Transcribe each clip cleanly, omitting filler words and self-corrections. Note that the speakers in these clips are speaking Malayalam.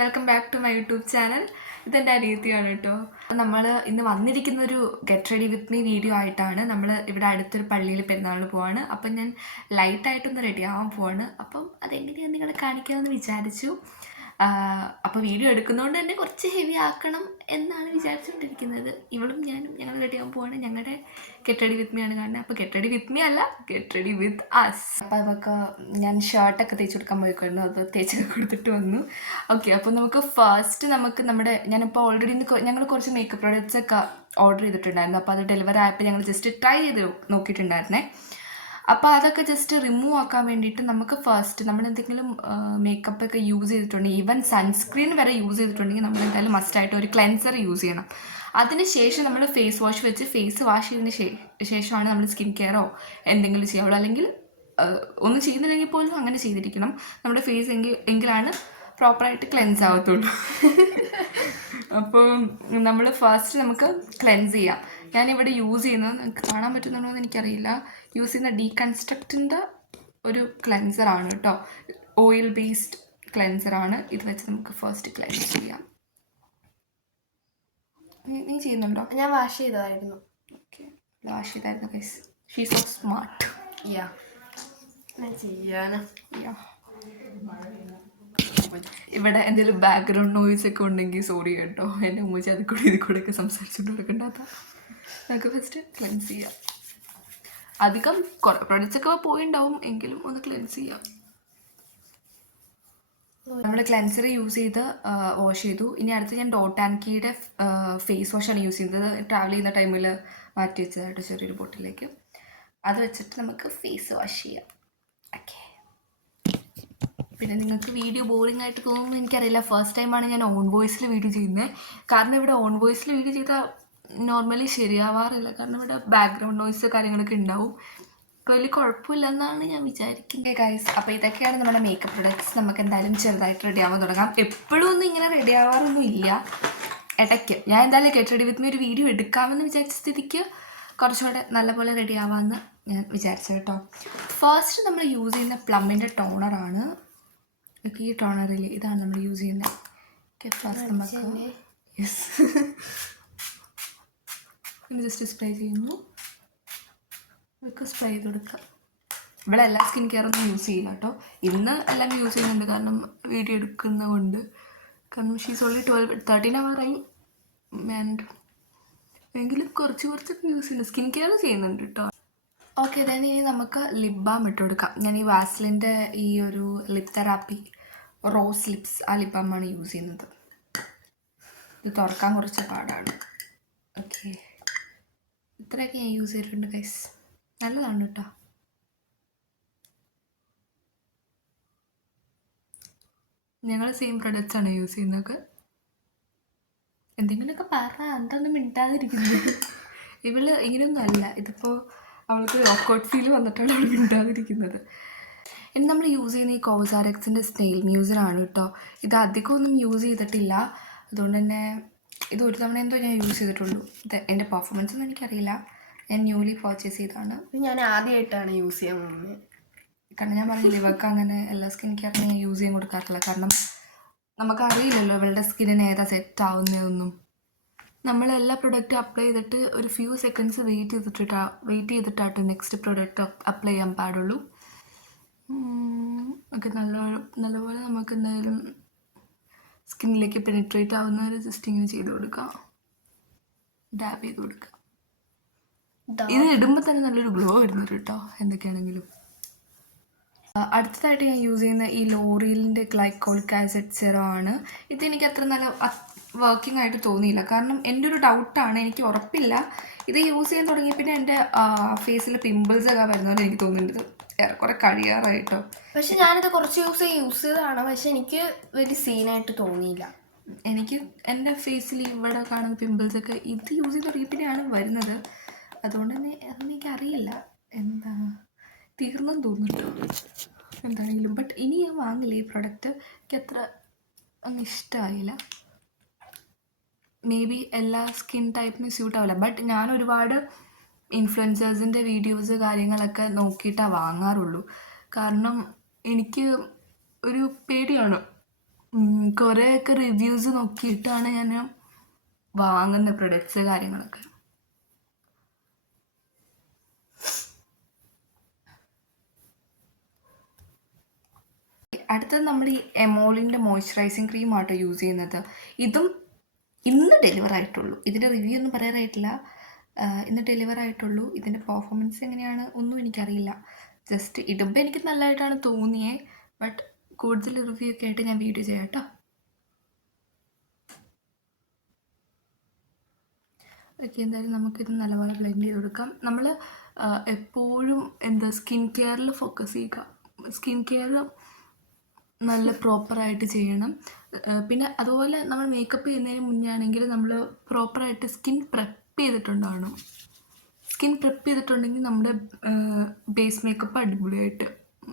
Welcome back to my YouTube channel. ഇതെൻ്റെ അനിയത്തിയാണ് കേട്ടോ. നമ്മൾ ഇന്ന് വന്നിരിക്കുന്നൊരു get ready with me video ആയിട്ടാണ്. നമ്മൾ ഇവിടെ അടുത്തൊരു പള്ളിയിൽ പെരുന്നാളിന് പോവാണ്. അപ്പം ഞാൻ ലൈറ്റായിട്ടൊന്ന് റെഡി ആവാൻ പോവാണ്. അപ്പം അതെങ്ങനെയാണ് നിങ്ങളെ കാണിക്കാമെന്ന് വിചാരിച്ചു. അപ്പോൾ വീഡിയോ എടുക്കുന്നതുകൊണ്ട് തന്നെ കുറച്ച് ഹെവി ആക്കണം എന്നാണ് വിചാരിച്ചുകൊണ്ടിരിക്കുന്നത്. ഇവളും ഞാനും ഞങ്ങൾ റെഡി ആവാൻ പോവാണ്. ഞങ്ങളുടെ ഗെറ്റ് റെഡി വിത്ത് മീ ആണ് കാണുന്നത്. അപ്പോൾ ഗെറ്റ് റെഡി വിത്ത് മീ അല്ല, ഗെറ്റ് റെഡി വിത്ത് അസ്. അപ്പോൾ അതൊക്കെ ഞാൻ ഷർട്ടൊക്കെ തേച്ച് കൊടുക്കാൻ പോയിക്കൊള്ളു. അത് തേച്ചൊക്കെ കൊടുത്തിട്ട് വന്നു. ഓക്കെ, അപ്പോൾ നമുക്ക് ഫസ്റ്റ് ഞാനിപ്പോൾ ഓൾറെഡി ഞങ്ങൾ കുറച്ച് മേക്കപ്പ് പ്രോഡക്റ്റ്സ് ഒക്കെ ഓർഡർ ചെയ്തിട്ടുണ്ടായിരുന്നു. അപ്പോൾ അത് ഡെലിവറി ആയപ്പോൾ ഞങ്ങൾ ജസ്റ്റ് ട്രൈ ചെയ്ത് നോക്കിയിട്ടുണ്ടായിരുന്നേ. അപ്പോൾ അതൊക്കെ ജസ്റ്റ് റിമൂവ് ആക്കാൻ വേണ്ടിയിട്ട് നമുക്ക് ഫസ്റ്റ് നമ്മൾ എന്തെങ്കിലും മേക്കപ്പ് ഒക്കെ യൂസ് ചെയ്തിട്ടുണ്ടെങ്കിൽ, ഈവൻ സൺസ്ക്രീൻ വരെ യൂസ് ചെയ്തിട്ടുണ്ടെങ്കിൽ നമ്മൾ എന്തായാലും മസ്റ്റായിട്ട് ഒരു ക്ലെൻസർ യൂസ് ചെയ്യണം. അതിനുശേഷം നമ്മൾ ഫേസ് വാഷ് വെച്ച് ഫേസ് വാഷ് ചെയ്തതിന് ശേഷമാണ് നമ്മൾ സ്കിൻ കെയറോ എന്തെങ്കിലും ചെയ്യാവുള്ളൂ. അല്ലെങ്കിൽ ഒന്നും ചെയ്യുന്നില്ലെങ്കിൽ പോലും അങ്ങനെ ചെയ്തിരിക്കണം. നമ്മുടെ ഫേസ് എങ്കിലാണ് പ്രോപ്പറായിട്ട് ക്ലെൻസ് ആവത്തുള്ളൂ. അപ്പോൾ നമ്മൾ ഫസ്റ്റ് നമുക്ക് ക്ലെൻസ് ചെയ്യാം. ഞാനിവിടെ യൂസ് ചെയ്യുന്നത്, നിങ്ങൾക്ക് കാണാൻ പറ്റുന്നുണ്ടോ എന്ന് എനിക്കറിയില്ല, യൂസ് ചെയ്യുന്ന ഡീകൺസ്ട്രക്റ്റിൻ്റെ ഒരു ക്ലെൻസറാണ് കേട്ടോ. ഓയിൽ ബേസ്ഡ് ക്ലെൻസറാണ്. ഇത് വെച്ച് നമുക്ക് ഫസ്റ്റ് ക്ലെൻസ് ചെയ്യാം. നീ ചെയ്യുന്നുണ്ടോ? ഞാൻ വാഷ് ചെയ്തതായിരുന്നു. ഓക്കെ, വാഷ് ചെയ്തായിരുന്നു ഗൈസ്. She so smart. ഞാൻ ചെയ്യാനാ. ഇവിടെ എന്തെങ്കിലും ബാക്ക്ഗ്രൗണ്ട് നോയ്സ് ഒക്കെ ഉണ്ടെങ്കിൽ സോറി കേട്ടോ. എൻ്റെ ഉമ്മച്ചി അതിൽ കൂടെ ഇതിൽ കൂടെ ഒക്കെ സംസാരിച്ചുകൊണ്ട് നടക്കണ്ടാത്ത. നമുക്ക് ഫസ്റ്റ് ക്ലെൻസ് ചെയ്യാം. അധികം കുറേ പ്രൊഡക്ട്സ് ഒക്കെ പോയിണ്ടാവും, എങ്കിലും ഒന്ന് ക്ലെൻസ് ചെയ്യാം. നമ്മൾ ക്ലെൻസർ യൂസ് ചെയ്ത് വാഷ് ചെയ്തു. ഇനി അടുത്ത് ഞാൻ ഡോട്ട് ആൻഡ് കീയുടെ ഫേസ് വാഷാണ് യൂസ് ചെയ്തത്. ട്രാവൽ ചെയ്യുന്ന ടൈമിൽ മാറ്റി വെച്ചതായിട്ട് ചെറിയൊരു ബോട്ടിലേക്ക്. അത് വെച്ചിട്ട് നമുക്ക് ഫേസ് വാഷ് ചെയ്യാം. ഓക്കെ, പിന്നെ നിങ്ങൾക്ക് വീഡിയോ ബോറിംഗ് ആയിട്ട് തോന്നുന്നു എനിക്കറിയില്ല. ഫസ്റ്റ് ടൈമാണ് ഞാൻ ഓൺ വോയിസിൽ വീഡിയോ ചെയ്യുന്നത്. കാരണം ഇവിടെ ഓൺ വോയിസിൽ വീഡിയോ ചെയ്താൽ നോർമലി ശരിയാവാറില്ല. കാരണം ഇവിടെ ബാക്ക്ഗ്രൗണ്ട് നോയ്സ് കാര്യങ്ങളൊക്കെ ഉണ്ടാവും. വലിയ കുഴപ്പമില്ല എന്നാണ് ഞാൻ വിചാരിക്കുന്നത് ഗൈസ്. അപ്പോൾ ഇതൊക്കെയാണ് നമ്മുടെ മേക്കപ്പ് പ്രൊഡക്ട്സ്. നമുക്ക് എന്തായാലും ചെറുതായിട്ട് റെഡി ആവാൻ തുടങ്ങാം. എപ്പോഴും ഒന്നും ഇങ്ങനെ റെഡി ആവാറൊന്നും ഇല്ല, ഇടയ്ക്ക്. ഞാൻ എന്തായാലും ഗെറ്റ് റെഡി വിത്ത് മീ ഒരു വീഡിയോ എടുക്കാമെന്ന് വിചാരിച്ച സ്ഥിതിക്ക് കുറച്ചുകൂടെ നല്ലപോലെ റെഡി ആവാമെന്ന് ഞാൻ വിചാരിച്ചു കേട്ടോ. ഫസ്റ്റ് നമ്മൾ യൂസ് ചെയ്യുന്ന പ്ലമ്മിൻ്റെ ടോണറാണ്. ഈ ടോണറിൽ ഇതാണ് നമ്മൾ യൂസ് ചെയ്യുന്നത്. ഫസ്റ്റ് നമുക്ക് ഇനി ജസ്റ്റ് സ്പ്രേ ചെയ്യുന്നു. നമുക്ക് സ്പ്രേ ചെയ്ത് കൊടുക്കാം. ഇവിടെ എല്ലാ സ്കിൻ കെയറൊന്നും യൂസ് ചെയ്യില്ല കേട്ടോ. ഇന്ന് എല്ലാം യൂസ് ചെയ്യുന്നുണ്ട്, കാരണം വീഡിയോ എടുക്കുന്നതുകൊണ്ട്. കാരണം ഷീസ് ഓൺലി 13 ഹവറായി. ആൻഡ് എങ്കിലും കുറച്ചൊക്കെ യൂസ് ചെയ്യുന്നുണ്ട്, സ്കിൻ കെയർ ചെയ്യുന്നുണ്ട് കേട്ടോ. ഓക്കെ, then ഇനി നമുക്ക് ലിപ് ബാം ഇട്ട് കൊടുക്കാം. ഞാൻ ഈ വാസ്ലിൻ്റെ ഈ ഒരു ലിപ് തെറാപ്പി റോസ് ലിപ്സ് ആ ലിപ് ബാമാണ് യൂസ് ചെയ്യുന്നത്. ഇത് തുറക്കാൻ കുറച്ച് പാടാണ്. ഓക്കെ, ഇത്രയൊക്കെ ഞാൻ യൂസ് ചെയ്തിട്ടുണ്ട് ഗൈസ്. നല്ലതാണ് കേട്ടോ. ഞങ്ങൾ സെയിം പ്രൊഡക്റ്റ്സാണ് യൂസ് ചെയ്യുന്നത്. എന്തെങ്കിലുമൊക്കെ പറഞ്ഞാൽ എന്തൊന്നും മിണ്ടാതിരിക്കുന്നത്. ഇവള് ഇങ്ങനെയൊന്നും അല്ല. ഇതിപ്പോൾ അവൾക്ക് ഓക്വേർഡ് ഫീൽ വന്നിട്ടാണ് അവൾ മിണ്ടാതിരിക്കുന്നത്. ഇനി നമ്മൾ യൂസ് ചെയ്യുന്ന ഈ കോസാരെക്സിൻ്റെ സ്നെയിൽ മ്യൂസറാണ് കേട്ടോ. ഇത് അധികമൊന്നും യൂസ് ചെയ്തിട്ടില്ല, അതുകൊണ്ട് തന്നെ ഇത് ഒരു തവണ എന്തോ ഞാൻ യൂസ് ചെയ്തിട്ടുള്ളൂ. ഇത് എൻ്റെ പെർഫോമൻസ് ഒന്നും എനിക്കറിയില്ല. ഞാൻ ന്യൂലി പർച്ചേസ് ചെയ്താണ്. ഞാൻ ആദ്യമായിട്ടാണ് യൂസ് ചെയ്യാൻ പോകുന്നത്. കാരണം ഞാൻ പറഞ്ഞില്ല, ഇവർക്ക് അങ്ങനെ എല്ലാ സ്കിൻ കെയറിന് ഞാൻ യൂസ് ചെയ്യാൻ കൊടുക്കാറില്ല. കാരണം നമുക്കറിയില്ലല്ലോ ഇവളുടെ സ്കിന്നിന് ഏതാ സെറ്റ് ആവുന്നതൊന്നും. നമ്മൾ എല്ലാ പ്രൊഡക്റ്റും അപ്ലൈ ചെയ്തിട്ട് ഒരു ഫ്യൂ സെക്കൻഡ്സ് വെയിറ്റ് ചെയ്തിട്ടാട്ടോ നെക്സ്റ്റ് പ്രൊഡക്റ്റ് അപ്ലൈ ചെയ്യാൻ പാടുള്ളൂ. ഒക്കെ നല്ലപോലെ നമുക്ക് എന്തായാലും സ്കിന്നിലേക്ക് പെനിട്രേറ്റ് ആവുന്നവർ ജസ്റ്റ് ഇങ്ങനെ ചെയ്ത് കൊടുക്കാം, ഡാബ് ചെയ്ത് കൊടുക്കാം. ഇത് ഇടുമ്പോൾ തന്നെ നല്ലൊരു ഗ്ലോ വരുന്നുണ്ട് കേട്ടോ എന്തൊക്കെയാണെങ്കിലും. അടുത്തതായിട്ട് ഞാൻ യൂസ് ചെയ്യുന്ന ഈ ലോറിയലിൻ്റെ ഗ്ലൈക്കോളിക് ആസിഡ് സെറം ആണ്. ഇതെനിക്ക് അത്ര നല്ല വർക്കിംഗ് ആയിട്ട് തോന്നിയില്ല. കാരണം എൻ്റെ ഒരു ഡൗട്ടാണ്, എനിക്ക് ഉറപ്പില്ല. ഇത് യൂസ് ചെയ്യാൻ തുടങ്ങിയ പിന്നെ എൻ്റെ ഫേസിൽ പിമ്പിൾസ് ഒക്കെ വരുന്നതുകൊണ്ട് എനിക്ക് തോന്നുന്നുണ്ട് ഏറെക്കുറെ കഴിയാറായിട്ടോ. പക്ഷെ ഞാനിത് കുറച്ച് യൂസ് ചെയ്തതാണ്, പക്ഷെ എനിക്ക് വലിയ സീനായിട്ട് തോന്നിയില്ല. എനിക്ക് എൻ്റെ ഫേസിൽ ഇവിടെ കാണുന്ന പിമ്പിൾസൊക്കെ ഇത് യൂസ് ചെയ്ത് തുടങ്ങിയപ്പോഴാണ് വരുന്നത്. അതുകൊണ്ട് തന്നെ അതൊന്നും എനിക്കറിയില്ല എന്താ തീർന്നെന്ന് തോന്നുന്നുണ്ടോ എന്താണെങ്കിലും. ബട്ട് ഇനി ഞാൻ വാങ്ങില്ല ഈ പ്രൊഡക്റ്റ്. എനിക്ക് അത്ര ഒന്നും ഇഷ്ടമായില്ല. മേ ബി എല്ലാ സ്കിൻ ടൈപ്പിനും സ്യൂട്ട് ആവില്ല. ബട്ട് ഞാൻ ഒരുപാട് ഇൻഫ്ലുവൻസേഴ്സിൻ്റെ വീഡിയോസ് കാര്യങ്ങളൊക്കെ നോക്കിയിട്ടാണ് വാങ്ങാറുള്ളൂ. കാരണം എനിക്ക് ഒരു പേടിയാണ് കുറേയൊക്കെ റിവ്യൂസ് നോക്കിയിട്ടാണ് ഞാൻ വാങ്ങുന്ന പ്രൊഡക്ട്സ് കാര്യങ്ങളൊക്കെ. അടുത്തത് നമ്മൾ ഈ എമോളിൻ്റെ മോയ്സ്ചറൈസിങ് ക്രീമാട്ടോ യൂസ് ചെയ്യുന്നത്. ഇതും ഇന്ന് ഡെലിവർ ആയിട്ടുള്ളൂ. ഇതിൻ്റെ റിവ്യൂ ഒന്നും പറയാറായിട്ടില്ല. ഇന്ന് ഡെലിവർ ആയിട്ടുള്ളൂ. ഇതിൻ്റെ പെർഫോമൻസ് എങ്ങനെയാണ് ഒന്നും എനിക്കറിയില്ല. ജസ്റ്റ് ഇടുമ്പോൾ എനിക്ക് നല്ലതായിട്ടാണ് തോന്നിയത്. ബട്ട് കൂടുതൽ റിവ്യൂ ഒക്കെ ആയിട്ട് ഞാൻ വീഡിയോ ചെയ്യാം കേട്ടോ. ഓക്കെ, എന്തായാലും നമുക്കിത് നല്ലപോലെ ബ്ലെൻഡ് ചെയ്ത് കൊടുക്കാം. നമ്മൾ എപ്പോഴും സ്കിൻ കെയറിൽ ഫോക്കസ് ചെയ്യുക. സ്കിൻ കെയർ നല്ല പ്രോപ്പറായിട്ട് ചെയ്യണം. പിന്നെ അതുപോലെ നമ്മൾ മേക്കപ്പ് ചെയ്യുന്നതിന് മുന്നേ ആണെങ്കിൽ നമ്മൾ പ്രോപ്പറായിട്ട് സ്കിൻ പ്രെപ്പ് ചെയ്തിട്ടുണ്ടാവണം. സ്കിൻ പ്രെപ്പ് ചെയ്തിട്ടുണ്ടെങ്കിൽ നമ്മുടെ ബേസ് മേക്കപ്പ് അടിപൊളിയായിട്ട്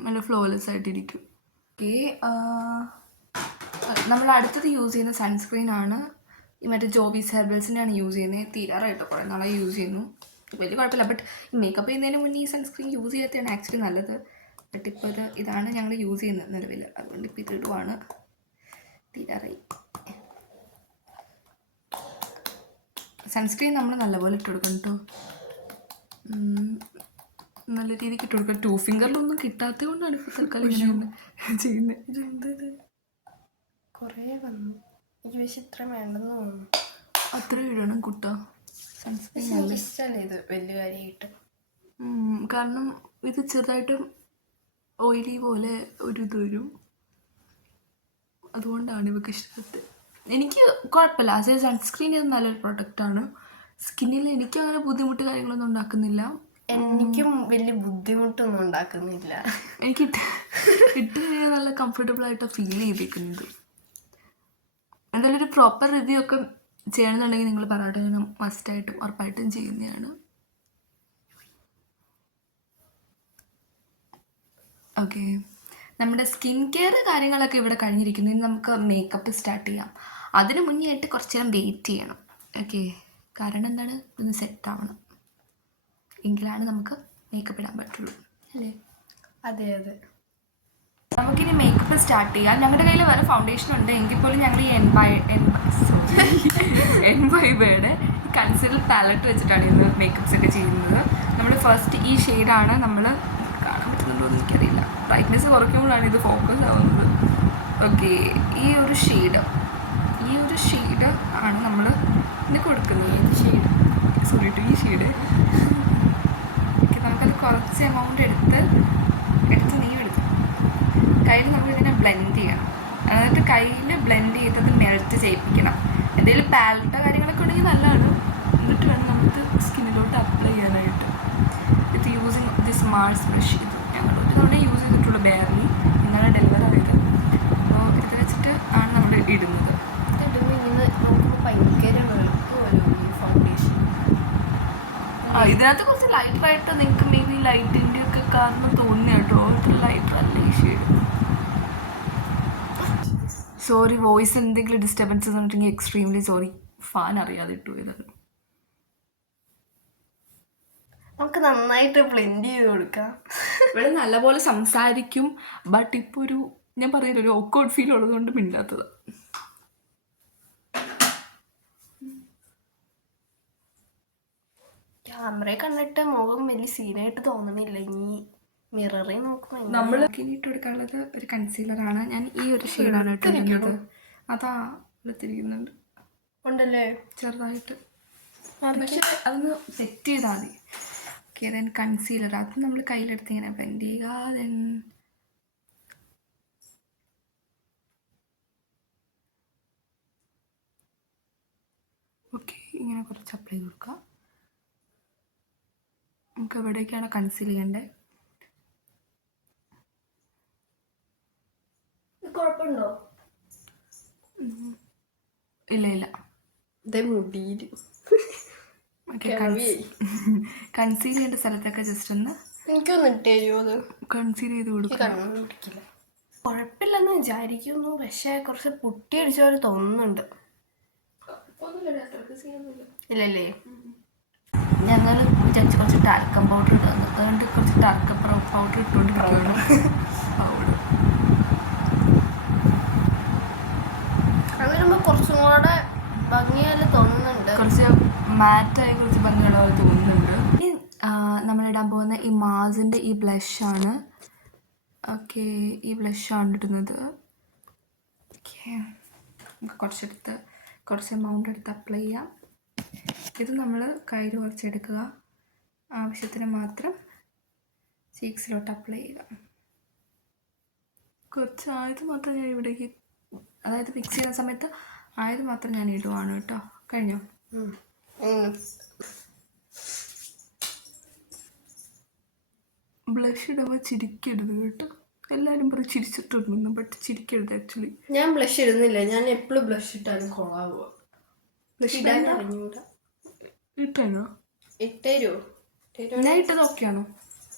നല്ല ഫ്ലോലെസ് ആയിട്ടിരിക്കും. ഓക്കെ, നമ്മൾ അടുത്തത് യൂസ് ചെയ്യുന്ന സൺസ്ക്രീനാണ്. ഈ മറ്റേ ജോബീസ് ഹെർബൽസിൻ്റെയാണ് യൂസ് ചെയ്യുന്നത്. തീരാറായിട്ടോ, കുറേ നാളെ യൂസ് ചെയ്യുന്നു. വലിയ കുഴപ്പമില്ല. ബട്ട് മേക്കപ്പ് ചെയ്യുന്നതിന് മുന്നേ ഈ സൺസ്ക്രീൻ യൂസ് ചെയ്യാത്തതാണ് ആക്ച്വലി നല്ലത്. ബട്ട് ഇപ്പോൾ ഇതാണ് ഞങ്ങൾ യൂസ് ചെയ്യുന്നത് നിലവിൽ. അതുകൊണ്ട് ഇപ്പോൾ ഇതിടുവാണ്. തീരാറായി. സൺസ്ക്രീൻ നമ്മൾ നല്ലപോലെ ഇട്ട് കൊടുക്കണം കേട്ടോ. നല്ല രീതിക്ക് ഇട്ട് കൊടുക്കാം. 2 ഫിംഗറിലൊന്നും കിട്ടാത്തത് കൊണ്ടാണ് ഇപ്പോൾ തൽക്കാലം ഇങ്ങനെ ചെയ്യുന്നത്. കുറേ വന്നു. എനിക്ക് പക്ഷെ ഇത്ര വേണ്ടെന്ന് തോന്നുന്നു. അത്ര ഇടണം കുട്ട. സൺസ്ക്രീൻ ഇഷ്ടമല്ല ഇത് വലിയ കാര്യമായിട്ട്. കാരണം ഇത് ചെറുതായിട്ട് ഓയിലി പോലെ ഒരു ഇത് വരും. അതുകൊണ്ടാണ് ഇവർക്ക് ഇഷ്ടപ്പെട്ടത്. എനിക്ക് കുഴപ്പമില്ല. ആസ് എ സൺസ്ക്രീൻ ഇത് നല്ലൊരു പ്രൊഡക്റ്റാണ്. സ്കിന്നിൽ എനിക്ക് അങ്ങനെ ബുദ്ധിമുട്ട് കാര്യങ്ങളൊന്നും ഉണ്ടാക്കുന്നില്ല. എനിക്കും വലിയ ബുദ്ധിമുട്ടൊന്നും ഉണ്ടാക്കുന്നില്ല. എനിക്ക് ഇട്ട് കഴിഞ്ഞാൽ നല്ല കംഫർട്ടബിളായിട്ട് ഫീൽ ചെയ്തിരിക്കുന്നത്. എന്തായാലും ഒരു പ്രോപ്പർ റിവ്യൂ ഒക്കെ ചെയ്യണമെന്നുണ്ടെങ്കിൽ നിങ്ങൾ പറയട്ടെ. ഞാൻ മസ്റ്റായിട്ടും ഉറപ്പായിട്ടും ചെയ്യുന്നതാണ്. ഓക്കെ, നമ്മുടെ സ്കിൻ കെയർ കാര്യങ്ങളൊക്കെ ഇവിടെ കഴിഞ്ഞിരിക്കുന്നു. ഇനി നമുക്ക് മേക്കപ്പ് സ്റ്റാർട്ട് ചെയ്യാം. അതിന് മുന്നേ ആയിട്ട് കുറച്ച് നേരം വെയിറ്റ് ചെയ്യണം. ഓക്കെ, കാരണം എന്താണ്, ഒന്ന് സെറ്റ് ആവണം. എങ്കിലാണ് നമുക്ക് മേക്കപ്പ് ഇടാൻ പറ്റുള്ളൂ അല്ലേ? അതെ അതെ. നമുക്കിനി മേക്കപ്പ് സ്റ്റാർട്ട് ചെയ്യാം. ഞങ്ങളുടെ കയ്യിൽ വേറെ ഫൗണ്ടേഷൻ ഉണ്ട്. എങ്കിൽ പോലും ഞങ്ങൾ ഈ എൻവൈബയുടെ കൺസീലർ പാലറ്റ് വെച്ചിട്ടാണ് ഇന്ന് മേക്കപ്പ്സ് ഒക്കെ ചെയ്യുന്നത്. നമ്മൾ ഫസ്റ്റ് ഈ ഷെയ്ഡാണ് നമ്മൾ കാണാൻ പറ്റുന്നുണ്ടോ എന്ന് എനിക്കറിയില്ല. ബ്രൈറ്റ്നെസ് കുറയ്ക്കുമ്പോഴാണ് ഇത് ഫോക്കസ് ആവുന്നത്. ഓക്കെ, ഈ ഒരു ഷെയ്ഡ് ആണ് നമ്മൾ ഇന്ന് കൊടുക്കുന്നത്. ഈ ഷെയ്ഡ് ഓക്കെ, നമുക്കത് കുറച്ച് എമൗണ്ട് എടുത്ത് കയ്യിൽ നമ്മൾ ഇതിനെ ബ്ലെൻഡ് ചെയ്യണം. എന്നിട്ട് കയ്യിൽ ബ്ലെൻഡ് ചെയ്തത് മെൽറ്റ് ചെയ്യിപ്പിക്കണം. എന്തെങ്കിലും പാലറ്റോ കാര്യങ്ങളൊക്കെ ഉണ്ടെങ്കിൽ നല്ലതാണ്. എന്നിട്ട് വേണം നമുക്ക് സ്കിന്നിലോട്ട് അപ്ലൈ ചെയ്യാനായിട്ട്. ഇത് യൂസിങ് ദിസ് മാർസ് ബ്രഷ്. ഇത് ഞങ്ങൾ ഒരു തവണ യൂസ് ചെയ്തിട്ടുള്ളൂ, ബെയർലി. ഇന്നലെ ഡെലിവർ ആയത്. അപ്പോൾ ഇത് വെച്ചിട്ട് ആണ് നമ്മൾ ഇടുന്നത്. ഇതിടുമ്പോൾ ഇങ്ങനെ നോക്കുമ്പോൾ ഭയങ്കര വെളുപ്പ് വരും ഈ ഫൗണ്ടേഷൻ. ഇതിനകത്ത് കുറച്ച് ലൈറ്ററായിട്ട് നിങ്ങൾക്ക് മേ ബി ലൈറ്റിൻ്റെ ഒക്കെ കാരണം തോന്നുന്നു കേട്ടോ. അത്ര ലൈറ്ററല്ല ഈ ഷെയ്ഡ്. സോറി, വോയിസ് എന്തെങ്കിലും ഡിസ്റ്റർബൻസ് ഉണ്ടെങ്കിൽ എക്സ്ട്രീംലി സോറി. ഫാൻ അറിയാതെ ഇട്ടു പോയത്. നമുക്ക് നന്നായിട്ട് ബ്ലെൻഡ് ചെയ്ത് കൊടുക്കാം. ഇവിടെ നല്ലപോലെ സംസാരിക്കും. ബട്ട് ഇപ്പോൾ ഞാൻ പറയുന്നത് ഒരു ഓക്വേർഡ് ഫീൽ ഉള്ളതുകൊണ്ട് മിണ്ടാത്തത്. ക്യാമറയെ കണ്ടിട്ട് മുഖം വലിയ സീനായിട്ട് തോന്നുന്നില്ല. ഇനി മിററിൽ നോക്കുമ്പോൾ നമ്മൾ ഇട്ട് കൊടുക്കാനുള്ളത് ഒരു കൺസീലറാണ്. ഞാൻ ഈ ഒരു ഷെയ്ഡാണ് ഇട്ടിരിക്കുന്നത്. അതാ എടുത്തിരിക്കുന്നുണ്ട് ഉണ്ടല്ലേ ചെറുതായിട്ട്. പക്ഷെ അതൊന്ന് സെറ്റ് ചെയ്താൽ മതി. ഓക്കെ, ദെൻ കൺസീലർ അത് നമ്മൾ കയ്യിലെടുത്ത് ഇങ്ങനെ ബ്ലെൻഡ് ചെയ്യുക. ദെൻ ഓക്കെ, ഇങ്ങനെ കുറച്ച് അപ്ലൈ ചെയ്ത് കൊടുക്കുക. നമുക്ക് എവിടേക്കാണ് കൺസീൽ ചെയ്യേണ്ടത്. കുഴപ്പമുണ്ടോ? ഇല്ല. ഇതേ മുടിയിൽ കൺസീൽ ചെയ്യേണ്ട സ്ഥലത്തൊക്കെ ജസ്റ്റ് ഒന്ന് എനിക്കൊന്ന് ഇട്ട് തരുമോ? അത് കൺസീൽ ചെയ്ത് കൊടുക്കുക. പിടിക്കില്ല. കുഴപ്പമില്ലെന്ന് വിചാരിക്കുന്നു. പക്ഷെ കുറച്ച് പുട്ടി അടിച്ച പോലെ തോന്നുന്നുണ്ട്. ഇല്ലല്ലേ? ഞങ്ങൾ വിചാരിച്ച് കുറച്ച് ടാൽക്കം പൗഡർ ഇടുന്നു. അതുകൊണ്ട് കുറച്ച് ടാൽക്കം പൗഡർ ഇട്ടുകൊണ്ടിരിക്കുകയാണ്. പൗഡർ മാറ്റായി കുറച്ച് ഭംഗിയുള്ള പോലെ തോന്നുന്നുണ്ട്. ഇനി നമ്മളിടാൻ പോകുന്ന ഈ മാസിൻ്റെ ഈ ബ്ലഷാണ്. ഓക്കെ, ഈ ബ്ലഷാണ് ഇടുന്നത്. ഓക്കെ, നമുക്ക് കുറച്ച് എമൗണ്ട് എടുത്ത് അപ്ലൈ ചെയ്യാം. ഇത് നമ്മൾ കയ്യിൽ കുറച്ചെടുക്കുക, ആവശ്യത്തിന് മാത്രം ചീക്സിലോട്ട് അപ്ലൈ ചെയ്യുക. കുറച്ച് ആയത് മാത്രം ഞാൻ ഇവിടേക്ക്, അതായത് മിക്സ് ചെയ്യുന്ന സമയത്ത് ആയത് മാത്രം ഞാൻ ഇടുവാണ് കേട്ടോ. കഴിഞ്ഞോ? ബ്ലഷ് ഇടുമ്പോൾ ചിരിക്കരുത് കേട്ടോ. എല്ലാവരും പറയും ചിരിച്ചിട്ടുണ്ടെന്ന്, ബട്ട് ചിരിക്കരുത്. ആക്ച്വലി ഞാൻ ബ്ലഷ് ഇടുന്നില്ല, ഞാൻ എപ്പോഴും ബ്ലഷ് ഇട്ടാലും കൊളാവുക. ബ്ലഷ് ഇടാൻ അറിഞ്ഞൂടാ. ഇട്ടാണോ? ഇട്ടേരോ? ഞാൻ ഇട്ടത് ഓക്കെയാണോ?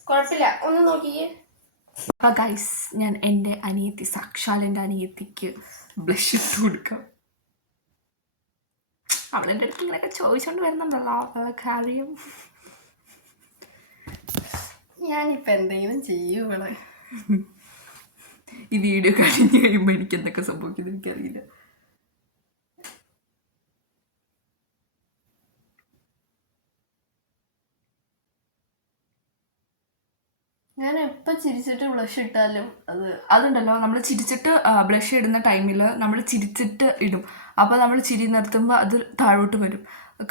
കുഴപ്പമില്ല, ഒന്ന് നോക്കിയേ. അപ്പോൾ ഗൈസ്, ഞാൻ എൻ്റെ അനിയത്തി, സാക്ഷാൽ എൻ്റെ അനിയത്തിക്ക് ബ്ലഷ് ഇട്ട് കൊടുക്കാം. അവളെൻ്റെ അടുത്ത് ഇങ്ങനെയൊക്കെ ചോദിച്ചോണ്ട് വരുന്നുണ്ടല്ലോ കാര്യം. ഞാനിപ്പോൾ എന്തെങ്കിലും ചെയ്യൂ ഇവളെ. ഈ വീഡിയോ കഴിഞ്ഞ് കഴിയുമ്പോൾ എനിക്ക് എന്തൊക്കെ സംഭവിക്കുന്നത് എനിക്കറിയില്ല. ഞാൻ എപ്പോൾ ചിരിച്ചിട്ട് ബ്ലഷ് ഇട്ടാലും അതുണ്ടല്ലോ, നമ്മൾ ചിരിച്ചിട്ട് ബ്ലഷ് ഇടുന്ന ടൈമിൽ നമ്മൾ ചിരിച്ചിട്ട് ഇടും. അപ്പോൾ നമ്മൾ ചിരി നിർത്തുമ്പോൾ അത് താഴോട്ട് വരും.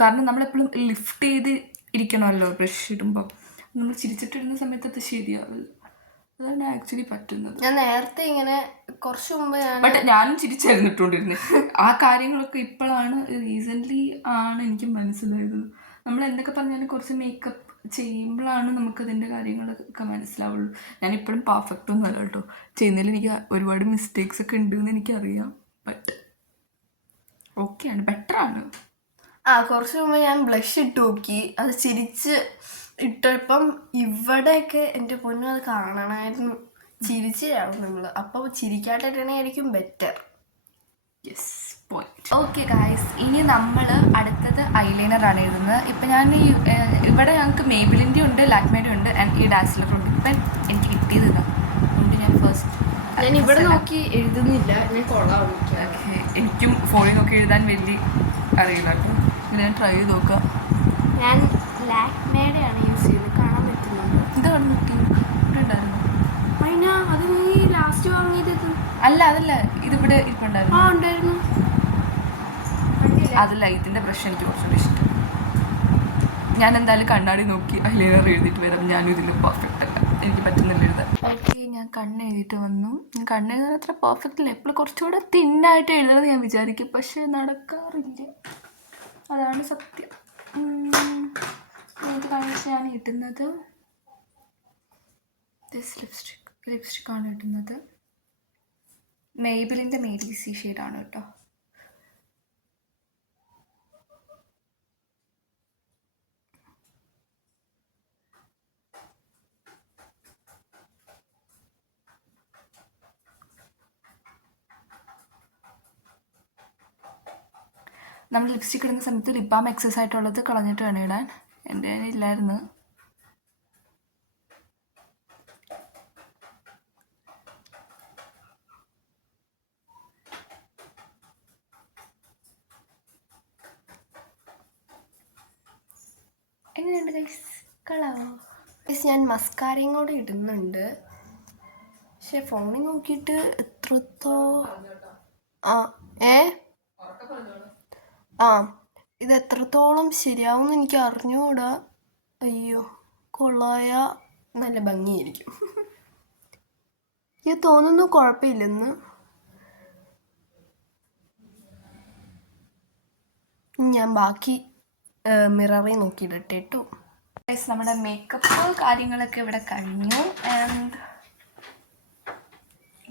കാരണം നമ്മളെപ്പോഴും ലിഫ്റ്റ് ചെയ്ത് ഇരിക്കണമല്ലോ ബ്രഷ് ഇടുമ്പോൾ. നമ്മൾ ചിരിച്ചിട്ടിടുന്ന സമയത്ത് അത് ശരിയാവില്ല. അതാണ് ആക്ച്വലി പറ്റുന്നത്. ഞാൻ നേരത്തെ ഇങ്ങനെ കുറച്ച് മുമ്പ് ബട്ട് ഞാനും ചിരിച്ചായിരുന്നു ഇട്ടുകൊണ്ടിരുന്നത്. ആ കാര്യങ്ങളൊക്കെ ഇപ്പോഴാണ്, റീസെൻ്റ്ലി ആണ് എനിക്ക് മനസ്സിലായത്. നമ്മൾ എന്തൊക്കെ പറഞ്ഞാലും കുറച്ച് മേക്കപ്പ് ചെയ്യുമ്പോഴാണ് നമുക്കതിൻ്റെ കാര്യങ്ങളൊക്കെ മനസ്സിലാവുള്ളൂ. ഞാനിപ്പോഴും പെർഫെക്റ്റ് ഒന്നും അല്ല കേട്ടോ. ചെയ്യുന്നതിൽ എനിക്ക് ഒരുപാട് മിസ്റ്റേക്സ് ഒക്കെ ഉണ്ടെന്ന് എനിക്കറിയാം. ബട്ട് ഓക്കെയാണ്, ബെറ്ററാണ്. കുറച്ച് മുമ്പ് ഞാൻ ബ്ലഷ് ഇട്ട് നോക്കി, അത് ചിരിച്ച് ഇട്ടപ്പം ഇവിടെയൊക്കെ എൻ്റെ പൊന്നും അത് കാണണമായിരുന്നു. ചിരിച്ചാവും നമ്മൾ. അപ്പോൾ ചിരിക്കാട്ടിട്ടായിരിക്കും better. Yes, point. Okay guys, ഇനി നമ്മൾ അടുത്തത് ഐലൈനറാണ് എഴുതുന്നത്. ഇപ്പം ഞാൻ ഇവിടെ ഞങ്ങൾക്ക് മേബിലിൻ്റെ ഉണ്ട്, ലാക്മേയുടെ ഉണ്ട്, ആൻഡ് ഈ ഡാസ്ലറുണ്ട്. ഇപ്പം എനിക്ക് കിട്ടിയത് ഇതാണ്. അതുകൊണ്ട് ഞാൻ ഞാൻ ഇവിടെ നോക്കി എഴുതുന്നില്ല, ഞാൻ കൊള്ളാവും. എനിക്കും ഫോണിൽ നോക്കി എഴുതാൻ വലിയ അറിയില്ല കേട്ടോ. ഇങ്ങനെ ഞാൻ ട്രൈ ചെയ്ത് നോക്കാം. ഞാൻ ലാക്മേയുടെ ആണ് യൂസ് ചെയ്ത്, കാണാൻ പറ്റുന്നുണ്ട്. ഇതാണ് ഉണ്ടായിരുന്നു. അതിനാ അത് നീ ലാസ്റ്റ് വാങ്ങിയത്? അതല്ല, ഇതിവിടെ ഇരിപ്പുണ്ടായിരുന്നു. ഉണ്ടായിരുന്നു. അതല്ല, ഇതിൻ്റെ ബ്രഷ് എനിക്ക് കുറച്ചുകൂടി ഇഷ്ടം. ഞാൻ എന്തായാലും കണ്ണാടി നോക്കി ഐലൈനർ എഴുതിയിട്ട് വരാം. ഞാനും ഇതിൽ പെർഫെക്റ്റ് അല്ല, എനിക്ക് പറ്റുന്നില്ല എഴുതാൻ. ഓക്കെ, ഞാൻ കണ്ണ് എഴുതിയിട്ട് വന്നു. കണ്ണ് എഴുതാൻ അത്ര പെർഫെക്റ്റ് അല്ല. എപ്പോഴും കുറച്ചുകൂടെ തിന്നായിട്ട് എഴുതണമെന്ന് ഞാൻ വിചാരിക്കും, പക്ഷേ നടക്കാറില്ല. അതാണ് സത്യം. ഇത് കാണിച്ച് ഞാൻ ഇടുന്നത് ലിപ്സ്റ്റിക്കാണ് ഇടുന്നത്. മേബിലിൻ്റെ മേബി ഷെയ്ഡാണ് കേട്ടോ. നമ്മൾ ലിപ്സ്റ്റിക് ഇടുന്ന സമയത്ത് ലിപ് ബാം എക്സസ് ആയിട്ടുള്ളത് കളഞ്ഞിട്ട് വേണം ഇടാൻ. എൻ്റെ ഇല്ലായിരുന്നു. എങ്ങനെയുണ്ട് ഗൈസ്? കളാവോ? ഞാൻ മസ്കാരയും കൂടെ ഇടുന്നുണ്ട്, പക്ഷെ ഫോണിൽ നോക്കിയിട്ട് ഇത് എത്രത്തോളം ശരിയാവും എനിക്ക് അറിഞ്ഞുകൂടാ. അയ്യോ, കൊള്ളായ നല്ല ഭംഗിയായിരിക്കും. ഇത് തോന്നുന്നു കുഴപ്പമില്ലെന്ന്. ഞാൻ ബാക്കി മിററിൽ നോക്കിയിടട്ടെ കേട്ടോ. നമ്മുടെ മേക്കപ്പ് കാര്യങ്ങളൊക്കെ ഇവിടെ കഴിഞ്ഞു. And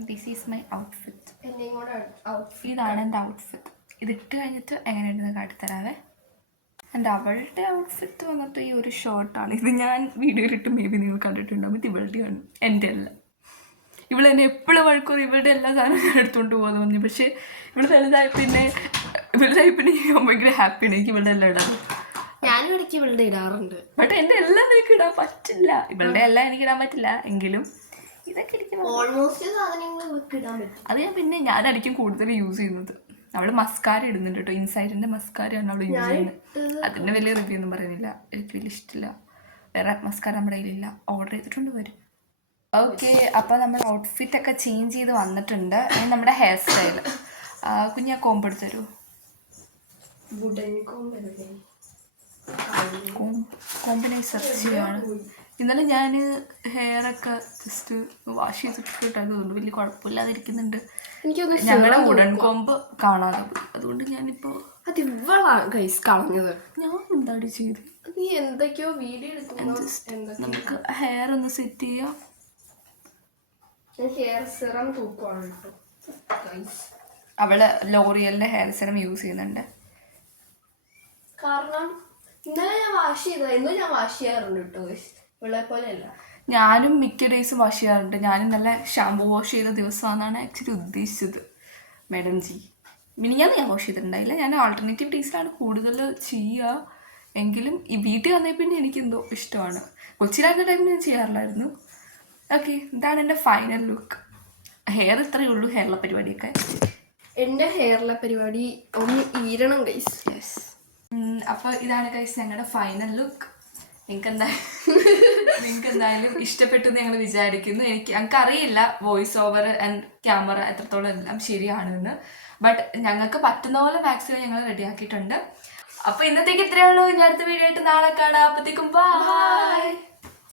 this is my outfit. ഇതാണ് എൻ്റെ ഔട്ട്ഫിറ്റ്. ഇതിട്ട് കഴിഞ്ഞിട്ട് എങ്ങനെയുണ്ടെന്ന് കാട്ടിത്തരാവേ. എൻ്റെ അവളുടെ ഔട്ട്ഫിറ്റ് വന്നിട്ട് ഈ ഒരു ഷർട്ടാണ്. ഇത് ഞാൻ വീഡിയോയിലിട്ട് മേ ബി നിങ്ങൾ കണ്ടിട്ടുണ്ടാകും. ഇത് ഇവളുടെയാണ്, എൻ്റെ അല്ല. ഇവളെന്നെ എപ്പോഴും വഴക്കും ഇവളുടെ എല്ലാ സാധനവും ഞാൻ എടുത്തുകൊണ്ട് പോകുമെന്ന് പറഞ്ഞു. പക്ഷേ ഇവിടെ വലുതായി പിന്നെ ഞാൻ ഭയങ്കര ഹാപ്പിയാണ്. എനിക്ക് ഇവളുടെ എല്ലാം ഇടാൻ. ഞാനും ഇടയ്ക്ക് ഇവളുടെ ഇടാറുണ്ട്, ബട്ട് എൻ്റെ എല്ലാം എനിക്ക് ഇടാൻ പറ്റില്ല. ഇവളുടെ എല്ലാം എനിക്ക് ഇടാൻ പറ്റില്ല എങ്കിലും ഇതൊക്കെ എനിക്ക് ഓൾമോസ്റ്റ് സാധനങ്ങൾ ഇടാൻ പറ്റും. അത് ഞാനായിരിക്കും കൂടുതൽ യൂസ് ചെയ്യുന്നത്. അവള് മസ്കാര ഇടുന്നുണ്ട് കേട്ടോ, ഇൻസൈഡിന്റെ മസ്കാരയാണ് അവള് യൂസ് ചെയ്യുന്നത്. അതിന്റെ വലിയ റിവ്യൂ ഒന്നും പറയുന്നില്ല, എനിക്ക് വലിയ ഇഷ്ടമില്ല. വേറെ മസ്കാര നമ്മുടെ കയ്യിലില്ല, ഓർഡർ ചെയ്തിട്ടുണ്ട് വരും. ഓക്കെ, അപ്പോൾ നമ്മൾ ഔട്ട്ഫിറ്റ് ഒക്കെ ചേഞ്ച് ചെയ്ത് വന്നിട്ടുണ്ട്. ഇനി നമ്മുടെ ഹെയർ സ്റ്റൈൽ കുഞ്ഞാ കോമ്പ് എടുത്ത് തരൂ. കോമ്പിനെ സെർച്ച് ചെയ്യാണ്. ഇന്നലെ ഞാൻ ഹെയറൊക്കെ ജസ്റ്റ് വാഷ് ചെയ്തിട്ട് അതുകൊണ്ട് വലിയ കുഴപ്പമില്ലാതിരിക്കുന്നുണ്ട്. ഞങ്ങളുടെ ഉടൻ കോമ്പ് കാണാതെ പോയി, അതുകൊണ്ട് ഞാനിപ്പോൾ അത് ഇവളാണ് ഗൈസ് കളഞ്ഞത്. ഞാൻ എന്താടി ചെയ്ത്, നീ എന്തൊക്കെയോ വീഡിയോ എടുക്കുന്നു. നമുക്ക് ഹെയർ ഒന്ന് സെറ്റ് ചെയ്യാം. ഹെയർ സിറം തൂക്കുവാണ് കേട്ടോ ഗൈസ്. അവള് ലോറിയലിന്റെ ഹെയർ സിറം യൂസ് ചെയ്യുന്നുണ്ട്. കാരണം ഇന്നലെ ഞാൻ വാഷ് ചെയ്തത്, എന്നും ഞാൻ വാഷ് ചെയ്യാറുണ്ട് കേട്ടോ ഗൈസ്, ഇവളെ പോലെ അല്ല. ഞാനും മിക്ക ഡേയ്സും വാഷ് ചെയ്യാറുണ്ട്. ഞാനും നല്ല ഷാമ്പു വാഷ് ചെയ്ത ദിവസമാണെന്നാണ് ആക്ച്വലി ഉദ്ദേശിച്ചത് മാഡം ജി. മിനിഞ്ഞാന്ന് ഞാൻ വാഷ് ചെയ്തിട്ടുണ്ടായില്ല. ഞാൻ ആൾട്ടർനേറ്റീവ് ഡേയ്സിലാണ് കൂടുതൽ ചെയ്യുക. എങ്കിലും ഈ വീട്ടിൽ വന്നേ പിന്നെ എനിക്കെന്തോ ഇഷ്ടമാണ്. കൊച്ചിയിലായിരുന്ന ടൈമിൽ ഞാൻ ചെയ്യാറില്ലായിരുന്നു. ഓക്കെ, ഇതാണ് എൻ്റെ ഫൈനൽ ലുക്ക്. ഹെയർ ഇത്രയേ ഉള്ളൂ, ഹെയറിലെ പരിപാടിയൊക്കെ. എൻ്റെ ഹെയറിലെ പരിപാടി ഒന്ന് ഈരണം ഗൈസ്. യെസ്, അപ്പോൾ ഇതാണ് ഗൈസ് ഞങ്ങളുടെ ഫൈനൽ ലുക്ക്. നിങ്ങൾക്ക് എന്തായാലും ഇഷ്ടപ്പെട്ടു എന്ന് ഞങ്ങൾ വിചാരിക്കുന്നു. ഞങ്ങൾക്ക് അറിയില്ല വോയിസ് ഓവർ ആൻഡ് ക്യാമറ എത്രത്തോളം എല്ലാം ശരിയാണെന്ന്. ബട്ട് ഞങ്ങൾക്ക് പറ്റുന്ന പോലെ മാക്സിമം ഞങ്ങൾ റെഡിയാക്കിയിട്ടുണ്ട്. അപ്പോൾ ഇന്നത്തേക്ക് ഇത്രയേ ഉള്ളൂ. ഇനി അടുത്ത വീഡിയോ ആയിട്ട് നാളെ കാണാം. അപ്പോഴത്തേക്കും ബൈ.